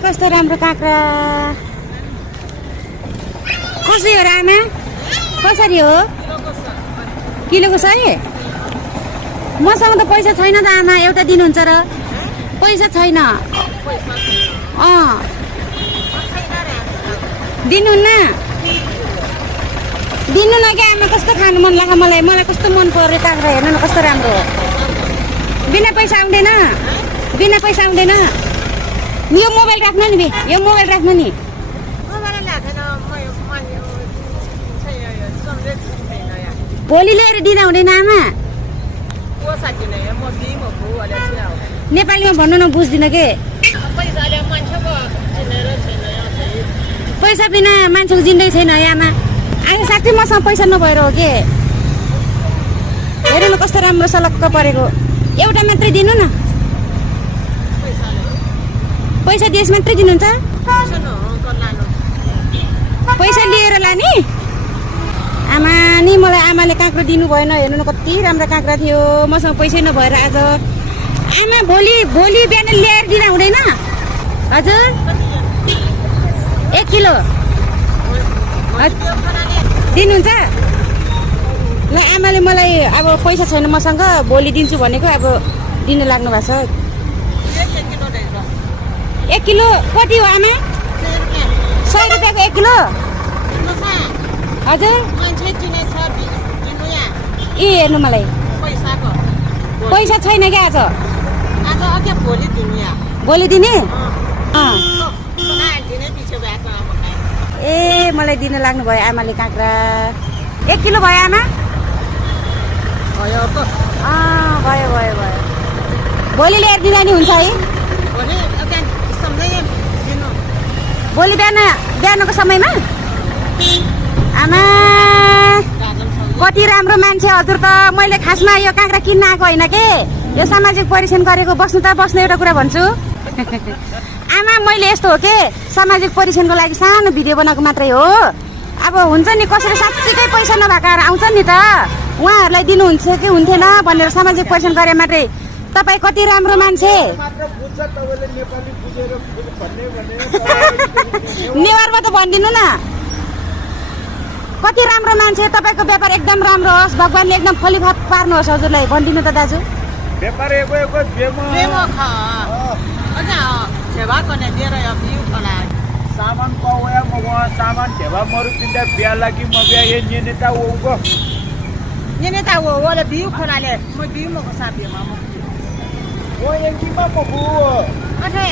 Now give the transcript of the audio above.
कस्तो राम्रो काँक्रा कसरी हो र आमा कसरी हो किलोको 100 मसँग त पैसा छैन त आमा एउटा दिनुहुन्छ र पैसा छैन दिनुहुन्न दिनु न क्या आमा कस्तो खानु मन लाग्यो मलाई कस्तो मन पर्यो काँक्रा हेर्नु न कस्तो राम्रो हो बिना पैसा आउँदैन यो मोबाइल राख्नु नि यो मोबाइल राख्नु नि भोलि लिएर दिँदा हुँदैन आमा नेपालीमा भन्नु न बुझ्दिनँ के पैसा बिना मान्छेको जिन्दगी छैन है आमा आमा साँच्चै मसँग पैसा नभएर हो के हेर्नु न कस्तो राम्रो सलक्क परेको एउटा मात्रै दिनु न पैसा दिएस मात्रै दिनुहुन्छ पैसा लिएर लाने आमा नि मलाई आमाले काँक्रो दिनु भएन हेर्नु न कति राम्रो काँक्रा थियो मसँग पैसै नभएर आज आमा भोलि बिहान ल्याएर दिँदा हुँदैन हजुर 1 किलो दिनुहुन्छ ल आमाले मलाई अब पैसा छैन मसँग भोलि दिन्छु भनेको अब दिनु लाग्नु भएको छ 1 किलो कति हो आमा 100 रुपियाँको 1 किलो हजुर ए हेर्नु मलाई पैसा छैन क्या आज भोलि दिने ए मलाई दिन लाग्नु भयो आमाले काँक्रा 1 किलो भयो आमा भयो भोलि ल्याएर दिँदा नि हुन्छ है भोलि बिहानको समयमा आमा कति राम्रो मान्छे हजुर त मैले खासमा यो काँक्रा किन्न आएको होइन के यो सामाजिक परिश्रम गरेको बस्नु एउटा कुरा भन्छु आमा मैले यस्तो हो के सामाजिक परिश्रमको लागि सानो भिडियो बनाएको मात्रै हो अब हुन्छ नि कसरी साँच्चीकै पैसा नभएकाहरू आउँछ नि त उहाँहरूलाई दिनुहुन्छ कि हुन्थेन भनेर सामाजिक परिश्रम गरे मात्रै तपाईँ कति राम्रो मान्छे नेवारमा त भनिदिनु न कति राम्रो मान्छे तपाईँको व्यापार एकदम राम्रो होस् भगवान्ले एकदम फलिफाप पार्नुहोस् हजुरलाई भनिदिनु त दाजु सामान पाया सामान ठेवा मरु तिनटा बिहा लागि म बिहा ये नेता वो नेता वो वाला बिउ खोलाले म बिउ मको साथीमा म वो एक किमा पकु अथे